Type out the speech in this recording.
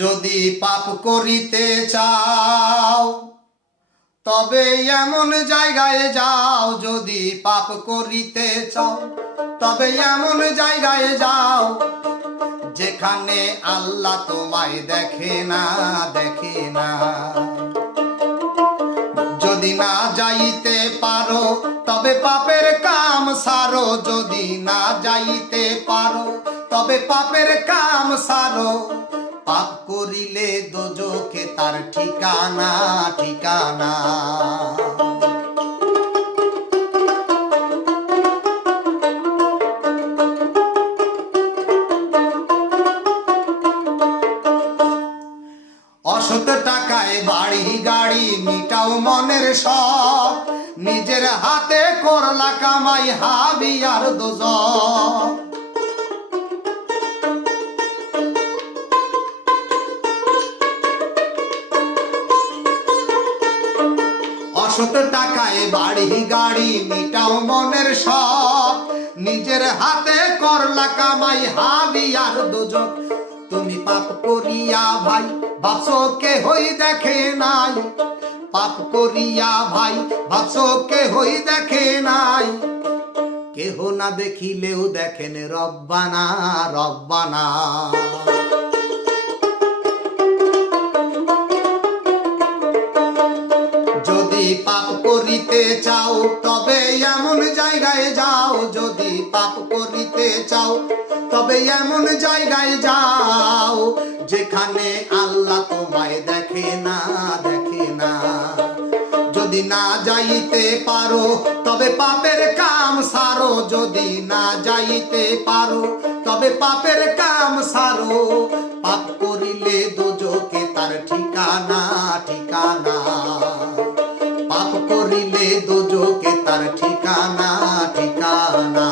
যদি পাপ করিতে চাও তবে এমন জায়গায় যাও, যদি পাপ করিতে চাও তবে এমন জায়গায় যাও যেখানে আল্লাহ তোমায় দেখে না, দেখে না। যদি না যাইতে পারো তবে পাপের কাম সারো, যদি না যাইতে পারো তবে পাপের কাম সারো। পাপ করিলে দোজখে তার ঠিকানা, ঠিকানা। অসৎ টাকায় বাড়ি গাড়ি মিটাও মনের শখ, নিজের হাতে করলা কামাই হাবি আর দোজখ। অসৎ টাকায় বাড়ি গাড়ি মিটাও মনের শখ, নিজের হাতে করলা কামাই হাবি আর দোজখ। তুমি পাপ করিয়া ভাই ভাবছো কেহই দেখে নাই, পাপ করিয়া ভাই ভাবছো কেহই দেখে নাই। কেহ না দেখিলেও দেখেন রব্বানা, রব্বানা। যদি পাপ করিতে চাও তবে এমন জায়গায় যাও, যদি পাপ করিতে চাও তবে এমন জায়গায় যাও যেখানে আল্লাহ তোমায় দেখে না, দেখে না। যদি না যাইতে পারো তবে পাপের কাম সারো, যদি না যাইতে পারো তবে পাপের কাম সারো। পাপ করিলে দোজখে তার ঠিকানা, ঠিকানা। পাপ করিলে দোজখে তার ঠিকানা, ঠিকানা।